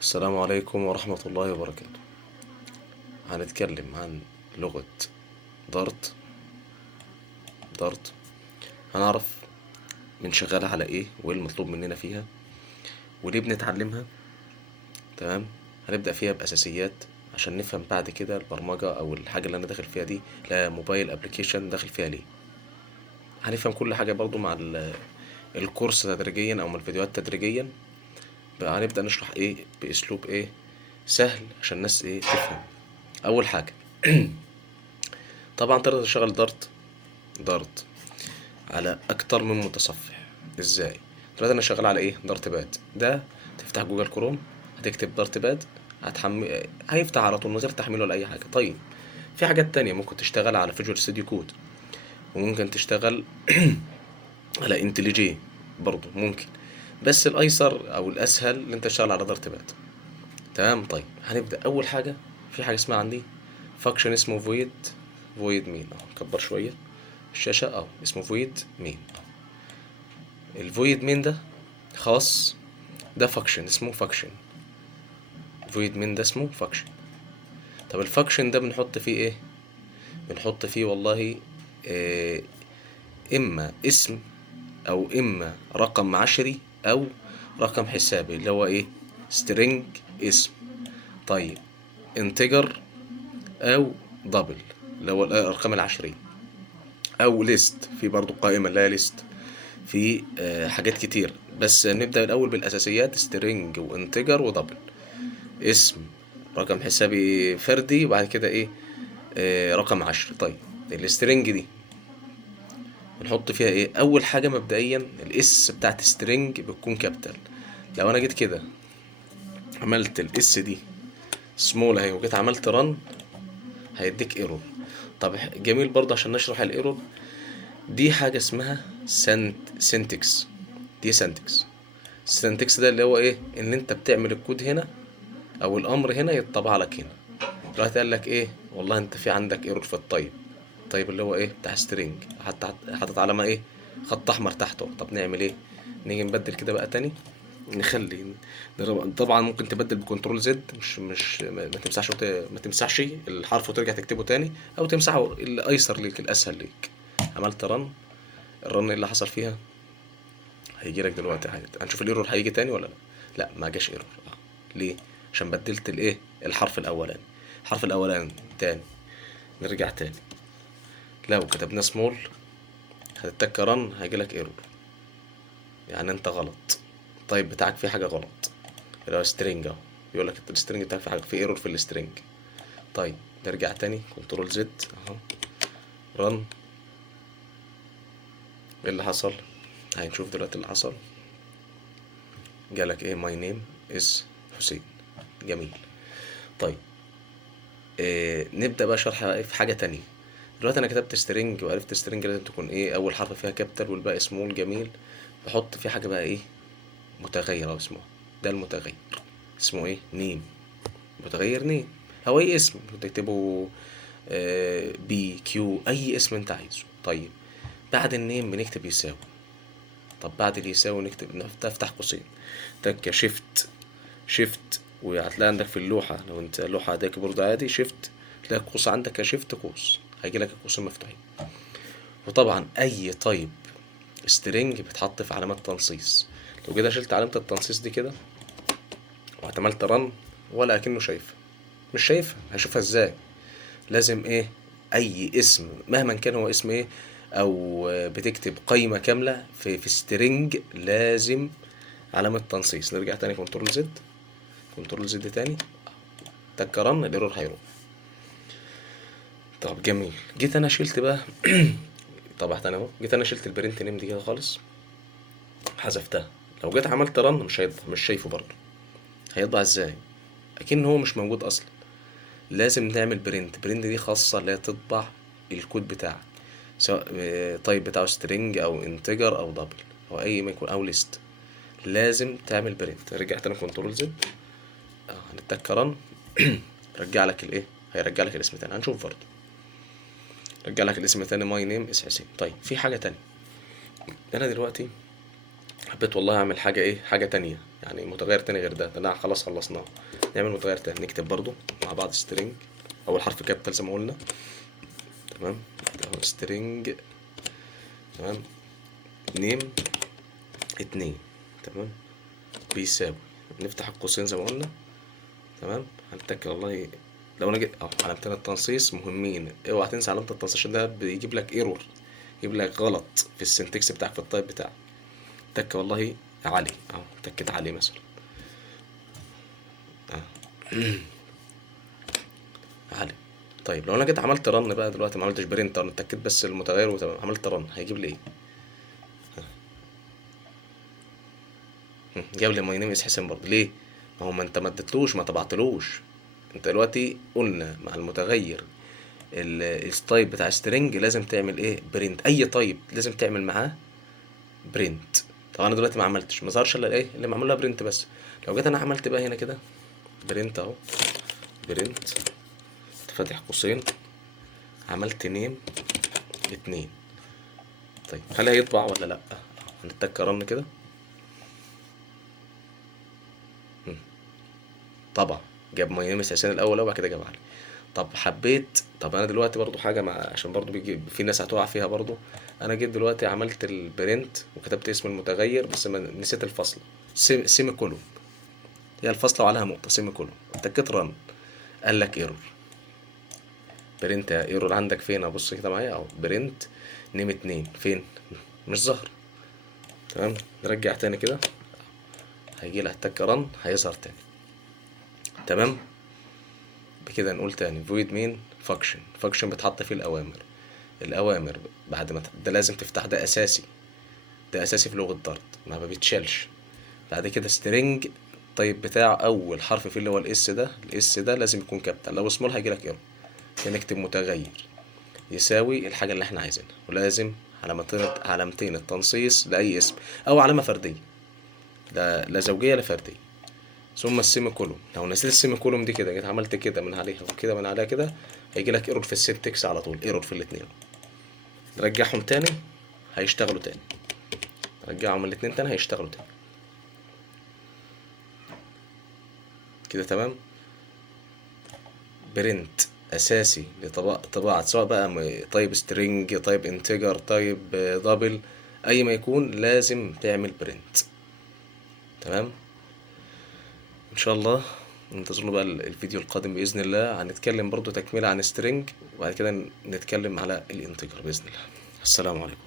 السلام عليكم ورحمة الله وبركاته. هنتكلم عن لغة دارت. دارت هنعرف من شغالة على ايه وايه المطلوب مننا فيها وليه بنتعلمها. تمام. هنبدأ فيها بأساسيات عشان نفهم بعد كده البرمجة او الحاجة اللي انا داخل فيها دي، لا موبايل ابليكيشن داخل فيها ليه. هنفهم كل حاجة برضو مع الكورس تدريجيا او من الفيديوهات تدريجيا. بقى هنبدأ نشرح ايه بأسلوب ايه سهل عشان الناس ايه تفهم. اول حاجة، طبعا تقدر تشتغل دارت على اكتر من متصفح. ازاي؟ دلوقتي انا شغال على ايه؟ دارت باد ده. تفتح جوجل كروم، هتكتب دارت باد، هيفتح على طول من غير تحميل ولا اي حاجه. طيب، في حاجات تانية ممكن تشتغل على فيجوال ستوديو كود، وممكن تشتغل على انتليجي برضو ممكن. بس الايسر او الاسهل ان انت تشتغل على دارت باد. تمام. طيب هنبدا اول حاجه. في حاجه اسمها عندي فاكشن اسمه فويد مين اهو. كبر شويه الشاشه اهو. اسمه فويد مين. الفويد مين ده خاص، ده فاكشن اسمه فاكشن. فويد مين ده اسمه فاكشن. طب الفاكشن ده بنحط فيه ايه؟ بنحط فيه والله إيه، اما اسم او اما رقم عشري او رقم حسابي اللي هو ايه سترينج اسم. طيب انتجر او دبل اللي هو الارقام العشرية، او ليست في برضو قائمة اللي هي ليست. في حاجات كتير، بس نبدأ الأول بالأساسيات سترينج وانتجر ودبل. اسم، رقم حسابي فردي، وبعد كده ايه رقم عشر. طيب السترنج دي بنحط فيها ايه؟ اول حاجه مبدئيا الاس بتاعت سترنج بتكون كابيتال. لو انا جيت كده عملت الاس دي سمول اهي وجيت عملت رن، هيديك ايرور. طب جميل برضه عشان نشرح الايرور دي. حاجه اسمها سنتكس. دي سنتكس. السنتكس ده اللي هو ايه؟ ان انت بتعمل الكود هنا او الامر هنا يتطبع لك هنا. دلوقتي قال لك ايه؟ والله انت في عندك ايرور في الطيب. طيب اللي هو ايه بتاع سترينج، حتى حاطط علامه ايه خط احمر تحته. طب نعمل ايه؟ نيجي نبدل كده بقى تاني. نخلي طبعا ممكن تبدل بكنترول زد، مش ما تمسحش ما تمسحش الحرف وترجع تكتبه تاني، او تمسحه الايسر ليك الاسهل ليك. عملت رن. الرن إيه اللي حصل فيها؟ هيجي لك دلوقتي هنشوف الايرور هيجي تاني ولا لا. لا ما جاش ايرور. ليه؟ عشان بدلت الايه الحرف الاولاني. الحرف الاولاني تاني. نرجع تاني. لو كتبنا سمول هتتك رن هيجيلك ايرور، يعني انت غلط. طيب بتاعك فيه حاجه غلط. اللي هو سترينج اهو، بيقول لك السترينج بتاعك في حاجه، في ايرور في السترينج. طيب نرجع تاني كنترول زد اهو. رن. ايه اللي حصل؟ هنشوف دلوقتي اللي حصل. جالك ايه؟ ماي نيم از حسين. جميل. طيب نبدا بقى شرح في حاجه تانية. دلوقتي انا كتبت سترينج وعرفت سترينج لازم تكون ايه اول حرف فيها كابيتال والباقي سمول. جميل. بحط في حاجه بقى ايه متغير او اسمه، ده المتغير اسمه ايه نيم. متغير نيم هو اي اسم تكتبه بي كيو اي اسم انت عايزه. طيب بعد النيم بنكتب يساوي. طب بعد اليساوي نكتب نفتح قوسين. تك شيفت وهتلاقي عندك في اللوحة، لو انت لوحة عادية كيبورد عادي شيفت، تلاقي قوس عندك شيفت قوس، هيجي لك القوسين مفتوحين. وطبعا اي طيب سترينج بتحط في علامات تنصيص. لو كده شلت علامة التنصيص دي كده واعتملت رن، ولا اكنه شايفها. مش شايفها، هشوفها ازاي؟ لازم ايه؟ اي اسم مهما كان هو اسم ايه، او بتكتب قايمة كاملة في سترينج لازم علامة تنصيص. نرجع تاني كنترول زد. كنترول زد تاني. تكرن الايرور هيروح. طب جميل. جيت انا شلت بقى طبعا تاني اهو. جيت انا شلت البرنت نيم دي كده خالص، حذفتها. لو جيت عملت رن مش هيطبع، مش شايفه برضه. هيطبع ازاي؟ اكن هو مش موجود اصلا. لازم نعمل برنت دي خاصة اللي هي تطبع الكود بتاعك، سواء طيب بتاعه سترينج او انتجر او دبل او اي ما يكون او ليست. لازم تعمل برنت. رجعت انا كنترول زد هنتك رن رجع لك الايه، هيرجع لك الاسم تاني. هنشوف برضه. رجع لك الاسم تاني ماي نيم اس حسين. طيب في حاجة تانية. انا دلوقتي حبيت والله اعمل حاجة ايه، حاجة تانية يعني متغير تاني غير ده انا خلاص خلصناه. نعمل متغير تاني، نكتب برضو مع بعض string، اول حرف كابيتال زي ما قلنا. تمام، string. تمام، نيم 2. تمام، بيساوي، نفتح القوسين زي ما قلنا. تمام، هنتك والله لو انا جيت علامتين التنصيص مهمين، اوعى تنسى علامة التنصيص عشان ده بيجيب لك ايرور، يجيب لك غلط في السنتكس بتاعك في التايب بتاعك. تك والله علي اهو، تكت علي مثلا. علي. طيب لو انا جيت عملت رن بقى دلوقتي، ما عملتش برنت، انا اتكيت بس المتغير وعملت رن، هيجيب لي ايه؟ جاب لي ماي نيم از حسين برضه. ليه؟ ما هو ما انت ما اديتلوش، ما طبعتلوش. انت دلوقتي قلنا مع المتغير التايب بتاع سترينج لازم تعمل ايه؟ برنت. اي تايب لازم تعمل معاه برنت. طب انا دلوقتي ما عملتش، ما ظهرش الا الايه اللي معمول لها برنت بس. لو جيت انا عملت بقى هنا كده برنت اهو، برنت فاتح قوسين، عملت نيم 2. طيب هل هيطبع ولا لا؟ هنتك رن كده. طبعا جاب ماي نيم حسين الاول وبعد كده جاب علي. طب حبيت، طب انا دلوقتي برضو حاجه مع، عشان برضو بيجي في ناس هتقع فيها برضو. انا جيت دلوقتي عملت البرنت وكتبت اسم المتغير بس ما نسيت الفاصله، سيمي كولوم. هي الفاصله وعليها نقطه، سيمي كولوم. اتكيت رن، قال لك ايرور. برنت ايرور عندك فين؟ ابص كده معايا اهو، برنت نيم 2 فين؟ مش ظاهر. تمام، نرجع تاني كده، هيجي لها تك رن هيظهر تاني. تمام، بكده نقول تاني void مين function بتحط فيه الاوامر. الاوامر بعد ما ده لازم تفتح، ده اساسي، ده اساسي في لغة دارت ما بيتشالش. بعد كده string، طيب بتاع اول حرف فيه اللي هو الاس ده، الاس ده لازم يكون كابيتال، لو سمول هيجيلك ايرور. نكتب متغير يساوي الحاجة اللي احنا عايزينها، ولازم علامتين التنصيص لأي اسم أو علامة فردية، لا زوجية لا فردية. ثم السيمي كولوم، لو نسيت السيمي كولوم دي كده، جيت عملت كده من عليها وكده من عليها كده، هيجي لك ايرور في السنتكس على طول، ايرور في الاثنين. رجعهم تاني هيشتغلوا تاني، رجعهم الاثنين تاني هيشتغلوا تاني كده. تمام، برنت اساسي لطباعة سواء بقى طيب سترينج، طيب انتجر، طيب دبل، اي ما يكون لازم تعمل برنت. تمام، ان شاء الله انتظروا بقى الفيديو القادم باذن الله، هنتكلم برضو تكملة عن سترينج، وبعد كده نتكلم على الانتجر باذن الله. السلام عليكم.